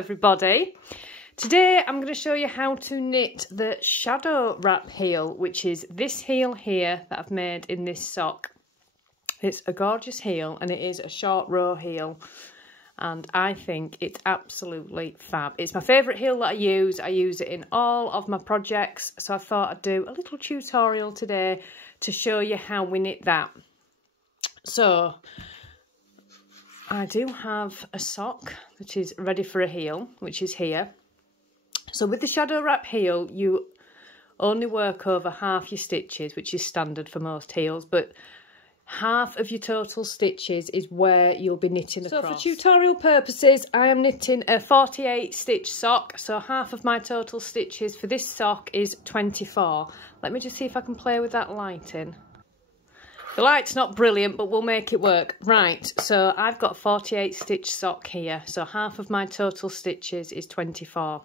everybody. Today I'm going to show you how to knit the shadow wrap heel, which is this heel here that I've made in this sock. It's a gorgeous heel and it is a short row heel and I think it's absolutely fab. It's my favourite heel that I use it in all of my projects, so I thought I'd do a little tutorial today to show you how we knit that. So I do have a sock that is ready for a heel, which is here. So with the shadow wrap heel, you only work over half your stitches, which is standard for most heels, but half of your total stitches is where you'll be knitting across. So for tutorial purposes, I am knitting a 48 stitch sock, so half of my total stitches for this sock is 24. Let me just see if I can play with that lighting. The light's not brilliant, but we'll make it work. Right, so I've got a 48 stitch sock here, so half of my total stitches is 24.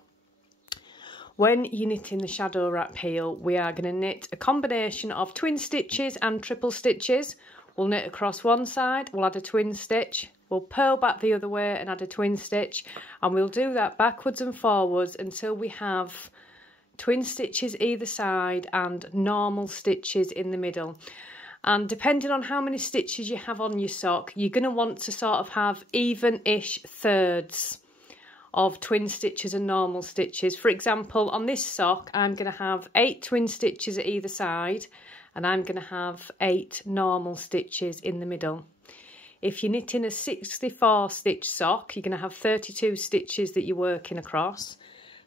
When you're knitting the shadow wrap heel, we are going to knit a combination of twin stitches and triple stitches. We'll knit across one side, we'll add a twin stitch, we'll purl back the other way and add a twin stitch, and we'll do that backwards and forwards until we have twin stitches either side and normal stitches in the middle. And depending on how many stitches you have on your sock, you're going to want to sort of have even-ish thirds of twin stitches and normal stitches. For example, on this sock, I'm going to have 8 twin stitches at either side, and I'm going to have 8 normal stitches in the middle. If you're knitting a 64 stitch sock, you're going to have 32 stitches that you're working across.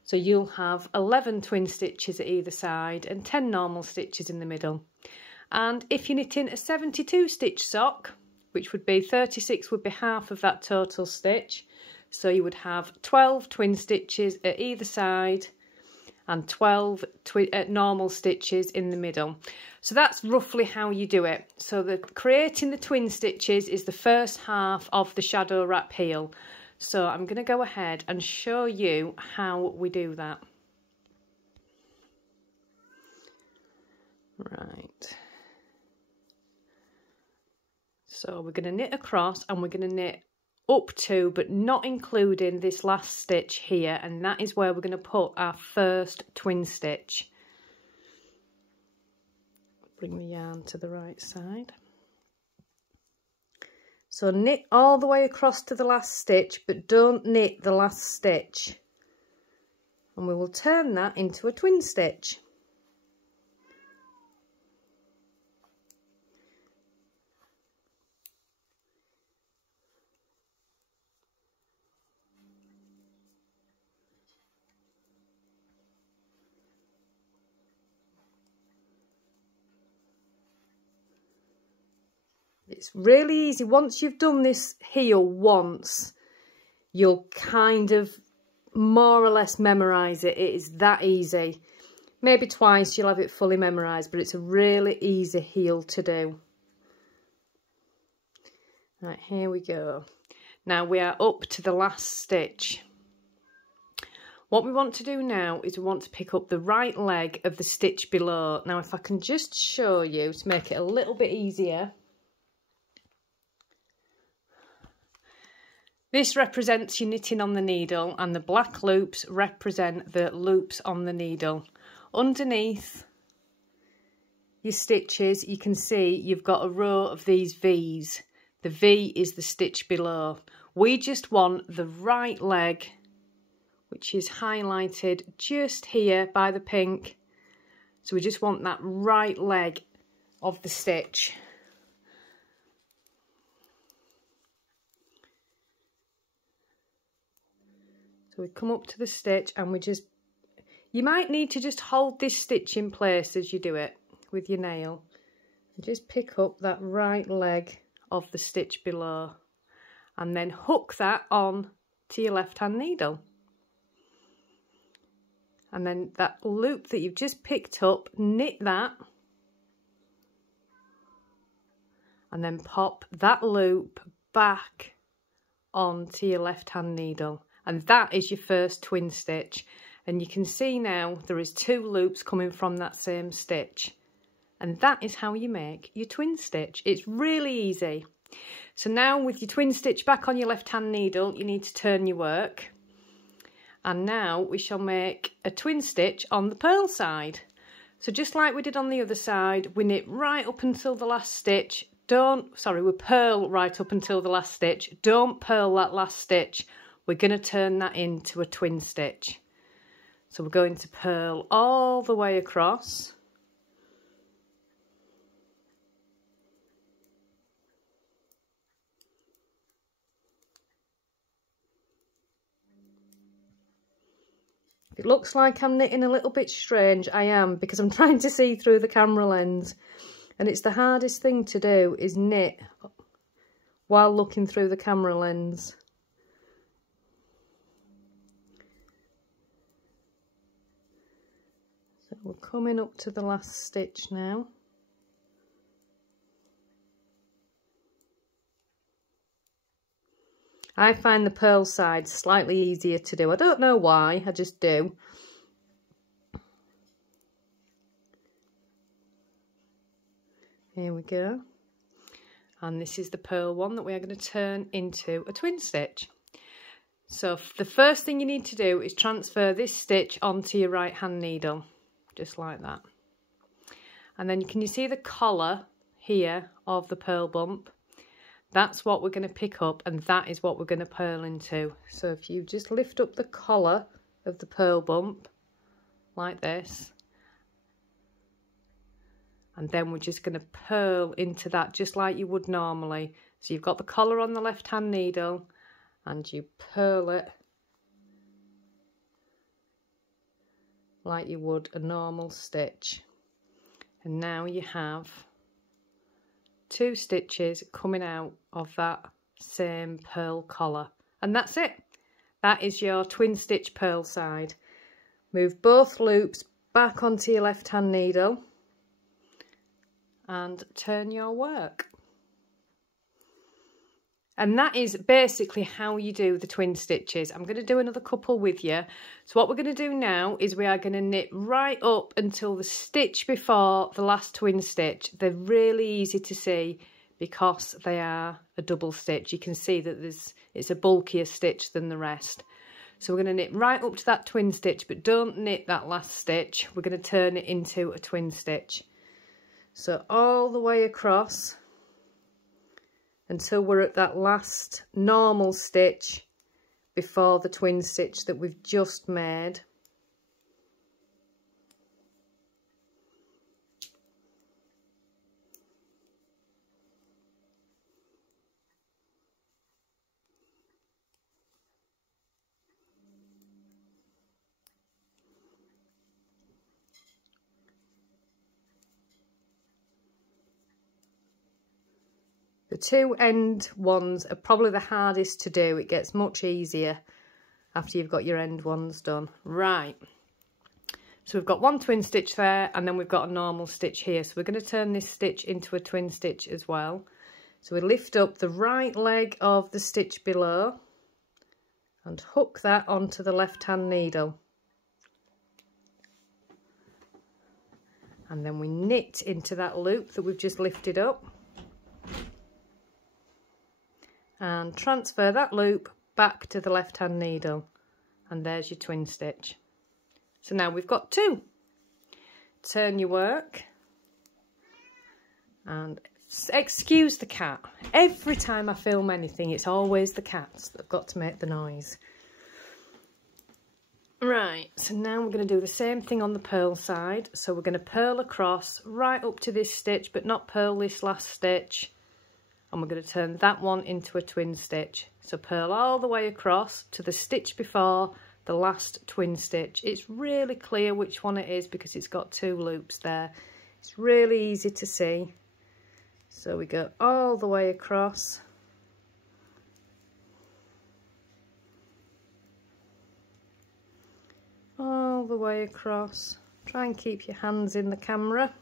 So you'll have 11 twin stitches at either side and 10 normal stitches in the middle. And if you're knitting a 72 stitch sock, which would be 36 would be half of that total stitch, so you would have 12 twin stitches at either side and 12 normal stitches in the middle. So that's roughly how you do it. So creating the twin stitches is the first half of the shadow wrap heel. So I'm going to go ahead and show you how we do that. Right. So we're going to knit across and we're going to knit up to, but not including this last stitch here, and that is where we're going to put our first twin stitch. Bring the yarn to the right side. So knit all the way across to the last stitch, but don't knit the last stitch. And we will turn that into a twin stitch. It's really easy. Once you've done this heel once, you'll kind of more or less memorise it. It is that easy. Maybe twice you'll have it fully memorised, but it's a really easy heel to do. Right, here we go. Now we are up to the last stitch. What we want to do now is we want to pick up the right leg of the stitch below. Now if I can just show you to make it a little bit easier. This represents your knitting on the needle and the black loops represent the loops on the needle. Underneath your stitches you can see you've got a row of these V's. The V is the stitch below. We just want the right leg, which is highlighted just here by the pink. So we just want that right leg of the stitch. So we come up to the stitch and we just, you might need to just hold this stitch in place as you do it with your nail. And just pick up that right leg of the stitch below and then hook that on to your left hand needle. And then that loop that you've just picked up, knit that. And then pop that loop back onto your left hand needle. And that is your first twin stitch. And you can see now there is 2 loops coming from that same stitch. And that is how you make your twin stitch. It's really easy. So now with your twin stitch back on your left hand needle, you need to turn your work. And now we shall make a twin stitch on the purl side. So just like we did on the other side, we knit right up until the last stitch. We purl right up until the last stitch. Don't purl that last stitch. We're going to turn that into a twin stitch. So we're going to purl all the way across. It looks like I'm knitting a little bit strange. I am, because I'm trying to see through the camera lens. And it's the hardest thing to do, is knit while looking through the camera lens. So we're coming up to the last stitch now. I find the purl side slightly easier to do. I don't know why, I just do. Here we go. And this is the purl one that we are going to turn into a twin stitch. So the first thing you need to do is transfer this stitch onto your right hand needle, just like that. And then can you see the collar here of the purl bump? That's what we're going to pick up, and that is what we're going to purl into. So if you just lift up the collar of the purl bump like this, and then we're just going to purl into that just like you would normally. So you've got the collar on the left hand needle and you purl it like you would a normal stitch. And now you have 2 stitches coming out of that same purl collar. And that's it. That is your twin stitch purl side. Move both loops back onto your left hand needle and turn your work. And that is basically how you do the twin stitches. I'm going to do another couple with you. So what we're going to do now is we are going to knit right up until the stitch before the last twin stitch. They're really easy to see because they are a double stitch. You can see that it's a bulkier stitch than the rest. So we're going to knit right up to that twin stitch, but don't knit that last stitch. We're going to turn it into a twin stitch. So all the way across until we're at that last normal stitch before the twin stitch that we've just made. The 2 end ones are probably the hardest to do. It gets much easier after you've got your end ones done. Right. So we've got 1 twin stitch there, and then we've got a normal stitch here. So we're going to turn this stitch into a twin stitch as well. So we lift up the right leg of the stitch below and hook that onto the left hand needle. And then we knit into that loop that we've just lifted up. And transfer that loop back to the left hand needle, and there's your twin stitch. So now we've got 2. Turn your work, and excuse the cat. Every time I film anything, it's always the cats that have got to make the noise. Right, so now we're going to do the same thing on the purl side. So we're going to purl across right up to this stitch, but not purl this last stitch. And we're going to turn that one into a twin stitch. So purl all the way across to the stitch before the last twin stitch. It's really clear which one it is because it's got 2 loops there. It's really easy to see. So we go all the way across. All the way across. Try and keep your hands in the camera.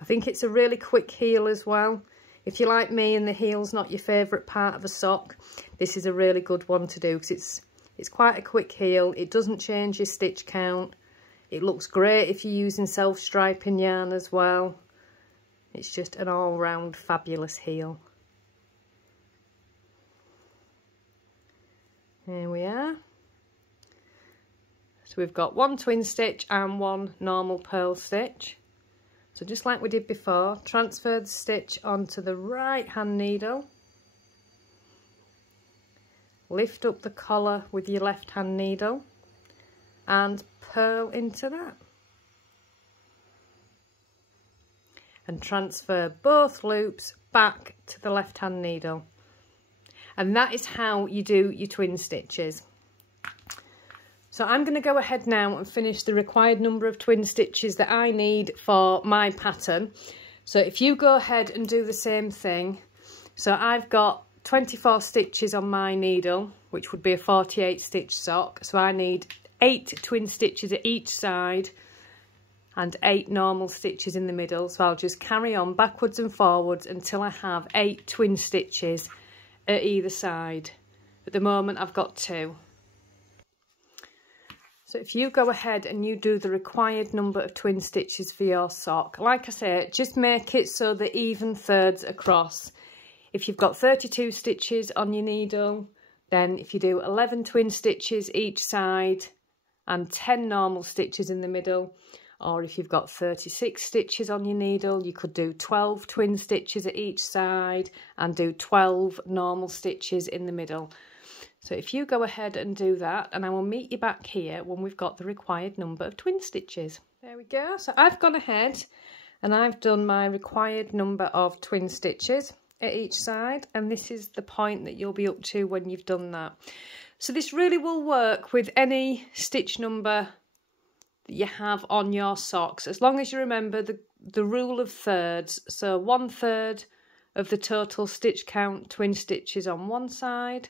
I think it's a really quick heel as well. If you're like me and the heel's not your favourite part of a sock, this is a really good one to do because it's quite a quick heel. It doesn't change your stitch count. It looks great if you're using self-striping yarn as well. It's just an all-round fabulous heel. Here we are. So we've got one twin stitch and one normal purl stitch. So just like we did before, transfer the stitch onto the right hand needle. Lift up the collar with your left hand needle and purl into that. And transfer both loops back to the left hand needle. And that is how you do your twin stitches. So I'm going to go ahead now and finish the required number of twin stitches that I need for my pattern. So if you go ahead and do the same thing, so I've got 24 stitches on my needle, which would be a 48 stitch sock. So I need 8 twin stitches at each side and 8 normal stitches in the middle. So I'll just carry on backwards and forwards until I have 8 twin stitches at either side. At the moment I've got 2. So if you go ahead and you do the required number of twin stitches for your sock, like I say, just make it so they're even thirds across. If you've got 32 stitches on your needle, then if you do 11 twin stitches each side and 10 normal stitches in the middle, or if you've got 36 stitches on your needle, you could do 12 twin stitches at each side and do 12 normal stitches in the middle. So if you go ahead and do that, and I will meet you back here when we've got the required number of twin stitches. There we go. So I've gone ahead and I've done my required number of twin stitches at each side, and this is the point that you'll be up to when you've done that. So this really will work with any stitch number that you have on your socks, as long as you remember the rule of thirds. So 1/3 of the total stitch count twin stitches on one side,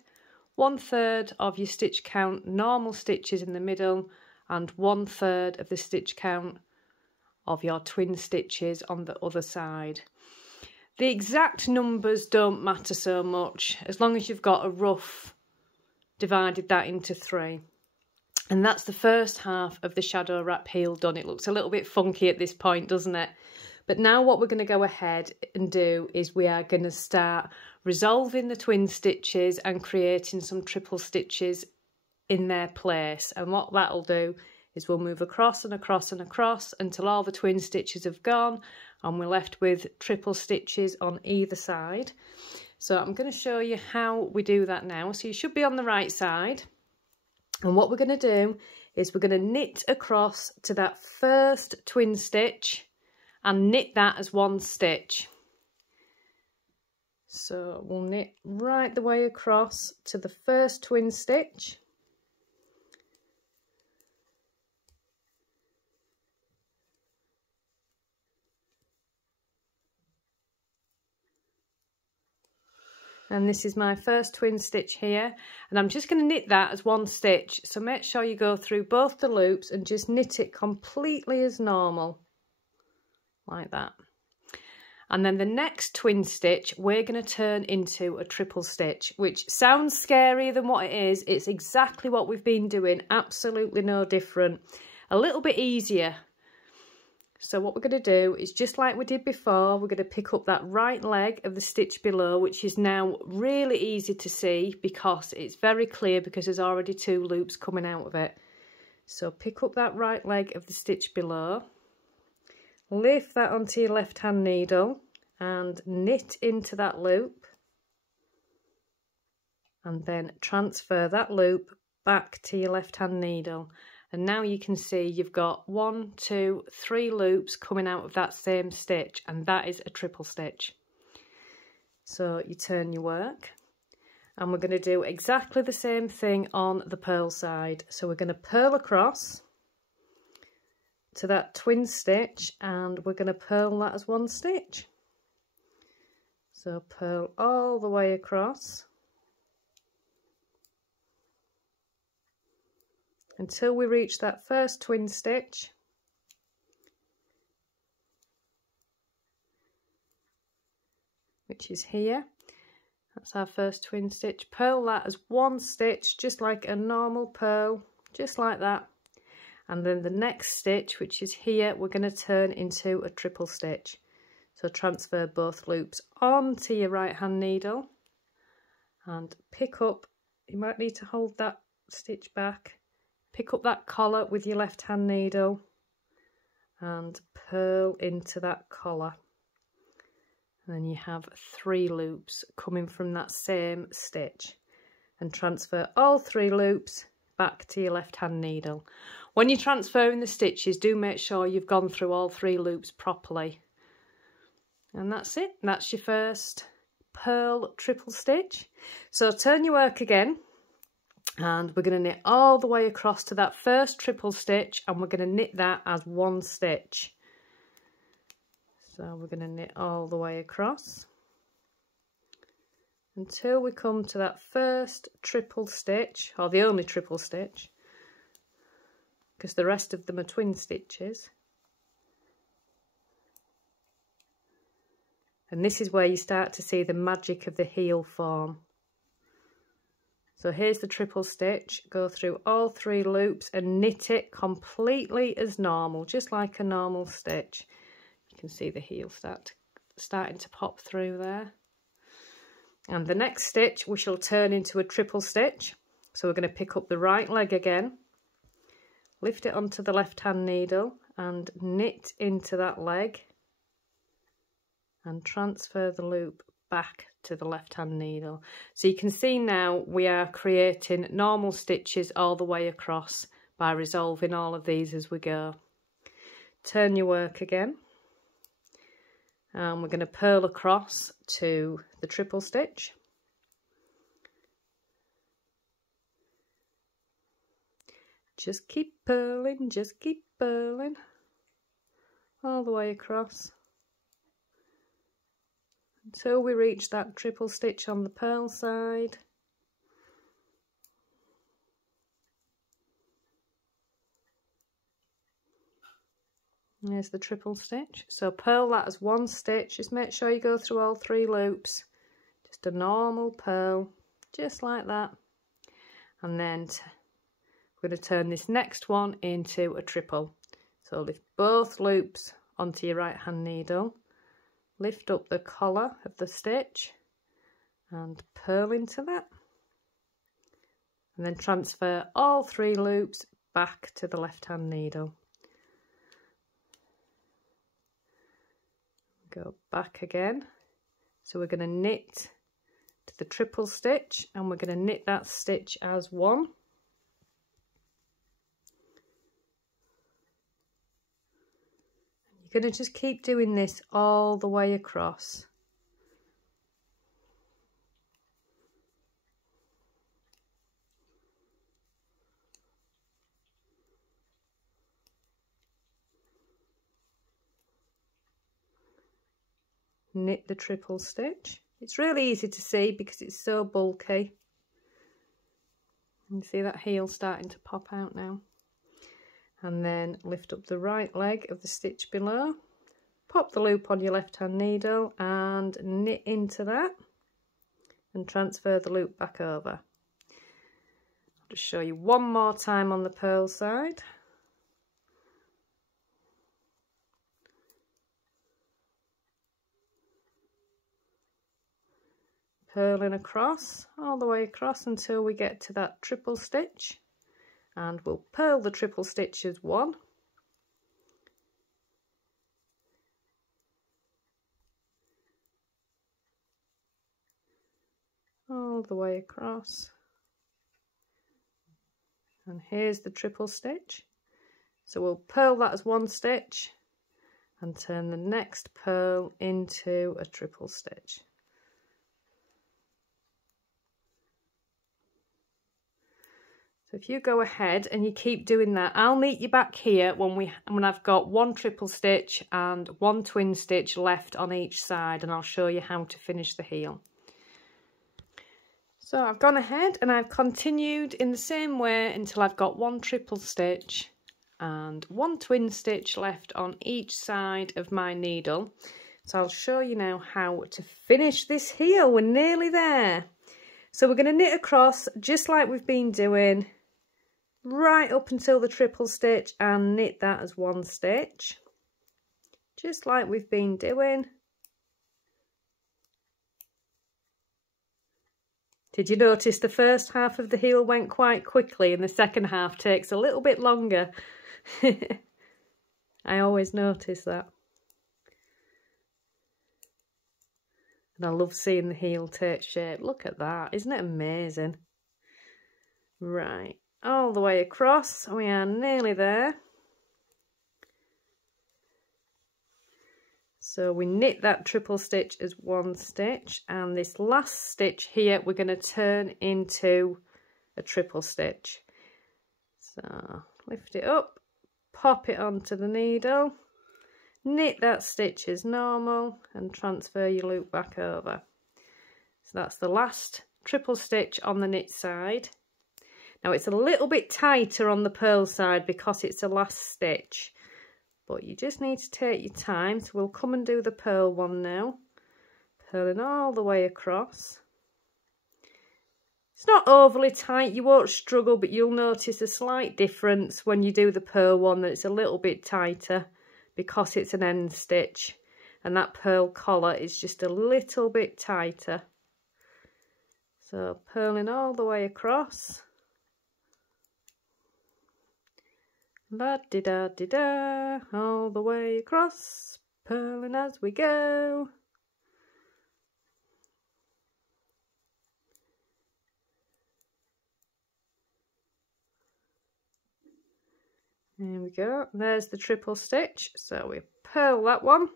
1/3 of your stitch count normal stitches in the middle, and 1/3 of the stitch count of your twin stitches on the other side. The exact numbers don't matter so much, as long as you've got a rough divided that into 3. And that's the first half of the shadow wrap heel done. It looks a little bit funky at this point, doesn't it? But now what we're going to go ahead and do is we are going to start resolving the twin stitches and creating some triple stitches in their place. And what that'll do is we'll move across and across and across until all the twin stitches have gone and we're left with triple stitches on either side. So I'm going to show you how we do that now. So you should be on the right side. And what we're going to do is we're going to knit across to that first twin stitch and knit that as one stitch. So we'll knit right the way across to the first twin stitch. And this is my first twin stitch here, and I'm just going to knit that as one stitch. So make sure you go through both the loops and just knit it completely as normal, like that. And then the next twin stitch we're going to turn into a triple stitch, which sounds scarier than what it is. It's exactly what we've been doing, absolutely no different. A little bit easier. So what we're going to do is, just like we did before, we're going to pick up that right leg of the stitch below, which is now really easy to see because it's very clear because there's already 2 loops coming out of it. So pick up that right leg of the stitch below, lift that onto your left hand needle and knit into that loop, and then transfer that loop back to your left hand needle. And now you can see you've got 1, 2, 3 loops coming out of that same stitch, and that is a triple stitch. So you turn your work, and we're going to do exactly the same thing on the purl side. So we're going to purl across to that twin stitch, and we're going to purl that as one stitch. So purl all the way across until we reach that first twin stitch, which is here. That's our first twin stitch. Purl that as one stitch, just like a normal purl, just like that. And then the next stitch, which is here, we're going to turn into a triple stitch. So transfer both loops onto your right hand needle and pick up, you might need to hold that stitch back, pick up that collar with your left hand needle and purl into that collar. And then you have 3 loops coming from that same stitch, and transfer all 3 loops back to your left hand needle. When you're transferring the stitches, do make sure you've gone through all 3 loops properly. And that's it, that's your first purl triple stitch. So turn your work again, and we're going to knit all the way across to that first triple stitch, and we're going to knit that as 1 stitch. So we're going to knit all the way across until we come to that first triple stitch, or the only triple stitch, because the rest of them are twin stitches. And this is where you start to see the magic of the heel form. So here's the triple stitch, go through all 3 loops and knit it completely as normal, just like a normal stitch. You can see the heel starting to pop through there. And the next stitch we shall turn into a triple stitch. So we're going to pick up the right leg again, lift it onto the left hand needle and knit into that leg and transfer the loop back to the left hand needle. So you can see now we are creating normal stitches all the way across by resolving all of these as we go. Turn your work again, and we're going to purl across to the triple stitch. Just keep purling all the way across until we reach that triple stitch on the purl side. There's the triple stitch. So purl that as 1 stitch. Just make sure you go through all 3 loops. Just a normal purl, just like that. And then we're going to turn this next one into a triple. So lift both loops onto your right hand needle, lift up the collar of the stitch and purl into that. And then transfer all 3 loops back to the left hand needle. Go back again. So we're going to knit to the triple stitch, and we're going to knit that stitch as 1. You're going to just keep doing this all the way across. Knit the triple stitch. It's really easy to see because it's so bulky. You can see that heel starting to pop out now. And then lift up the right leg of the stitch below, pop the loop on your left hand needle and knit into that and transfer the loop back over. I'll just show you one more time on the purl side. Purling across, all the way across until we get to that triple stitch, and we'll purl the triple stitch as 1. All the way across, and here's the triple stitch. So we'll purl that as 1 stitch and turn the next purl into a triple stitch. So if you go ahead and you keep doing that, I'll meet you back here when I've got 1 triple stitch and 1 twin stitch left on each side, and I'll show you how to finish the heel. So I've gone ahead and I've continued in the same way until I've got 1 triple stitch and 1 twin stitch left on each side of my needle. So I'll show you now how to finish this heel. We're nearly there. So we're going to knit across just like we've been doing, right up until the triple stitch, and knit that as 1 stitch, just like we've been doing. Did you notice the first half of the heel went quite quickly and the second half takes a little bit longer? I always notice that. And I love seeing the heel take shape. Look at that. Isn't it amazing? Right. All the way across. We are nearly there. So we knit that triple stitch as one stitch, and this last stitch here we're going to turn into a triple stitch. So lift it up, pop it onto the needle, knit that stitch as normal and transfer your loop back over. So that's the last triple stitch on the knit side. Now it's a little bit tighter on the purl side because it's a last stitch. But you just need to take your time. So we'll come and do the purl one now. Purling all the way across. It's not overly tight, you won't struggle, but you'll notice a slight difference when you do the purl one, that it's a little bit tighter because it's an end stitch. And that purl collar is just a little bit tighter. So purling all the way across. La-di-da-di-da, all the way across, purling as we go. There we go, there's the triple stitch, so we purl that one.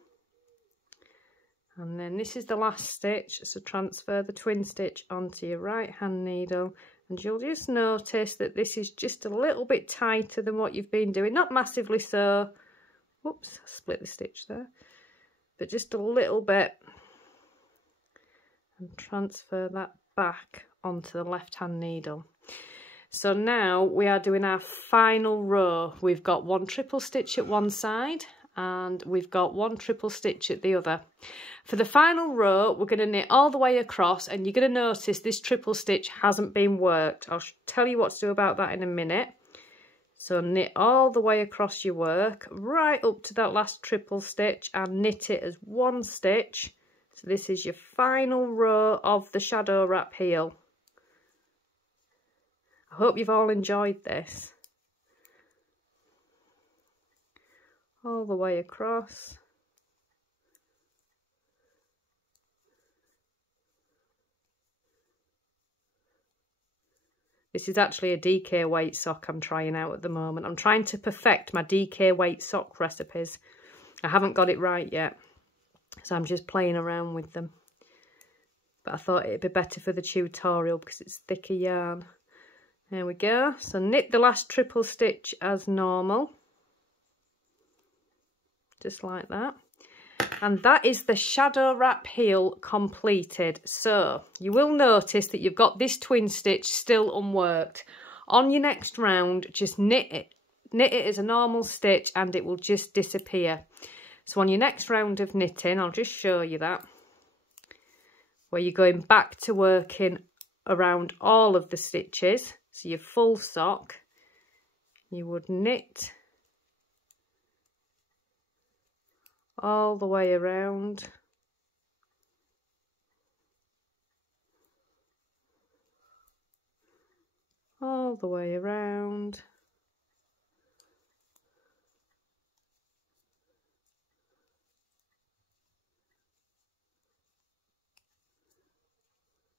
And then this is the last stitch, so transfer the twin stitch onto your right hand needle. And you'll just notice that this is just a little bit tighter than what you've been doing. Not massively so. Whoops, I split the stitch there. But just a little bit. And transfer that back onto the left-hand needle. So now we are doing our final row. We've got one triple stitch at one side and we've got one triple stitch at the other. For the final row, we're going to knit all the way across, and you're going to notice this triple stitch hasn't been worked. I'll tell you what to do about that in a minute. So knit all the way across your work, right up to that last triple stitch, and knit it as one stitch. So this is your final row of the shadow wrap heel. I hope you've all enjoyed this. All the way across. This is actually a DK weight sock I'm trying out at the moment. I'm trying to perfect my DK weight sock recipes. I haven't got it right yet, so I'm just playing around with them. But I thought it'd be better for the tutorial because it's thicker yarn. There we go. So knit the last triple stitch as normal. Just like that. And that is the shadow wrap heel completed. So you will notice that you've got this twin stitch still unworked. On your next round, just knit it as a normal stitch and it will just disappear. So on your next round of knitting, I'll just show you that, where you're going back to working around all of the stitches. So your full sock, you would knit all the way around. All the way around.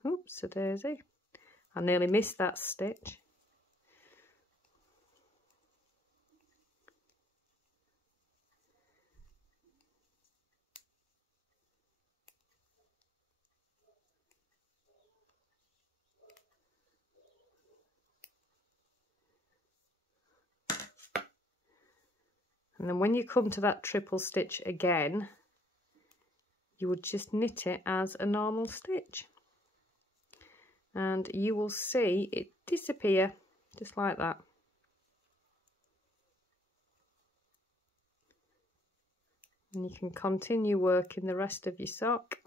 Oops, a daisy. I nearly missed that stitch. And then when you come to that triple stitch again, you would just knit it as a normal stitch. And you will see it disappear, just like that. And you can continue working the rest of your sock.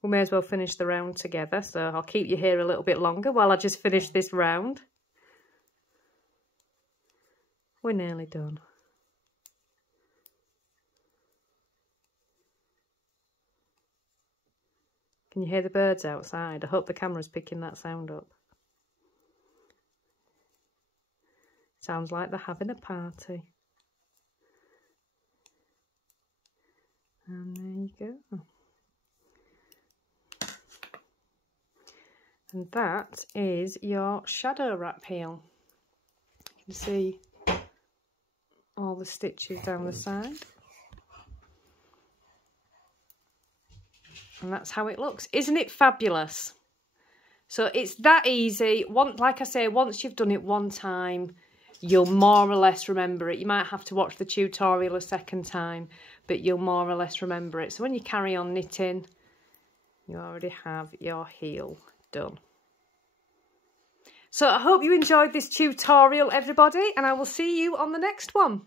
We may as well finish the round together, so I'll keep you here a little bit longer while I just finish this round. We're nearly done. Can you hear the birds outside? I hope the camera's picking that sound up. Sounds like they're having a party. And there you go. And that is your shadow wrap heel. You can see all the stitches down the side. And that's how it looks. Isn't it fabulous? So it's that easy. Like I say, once you've done it one time, you'll more or less remember it. You might have to watch the tutorial a second time, but you'll more or less remember it. So when you carry on knitting, you already have your heel done. So I hope you enjoyed this tutorial, everybody, and I will see you on the next one.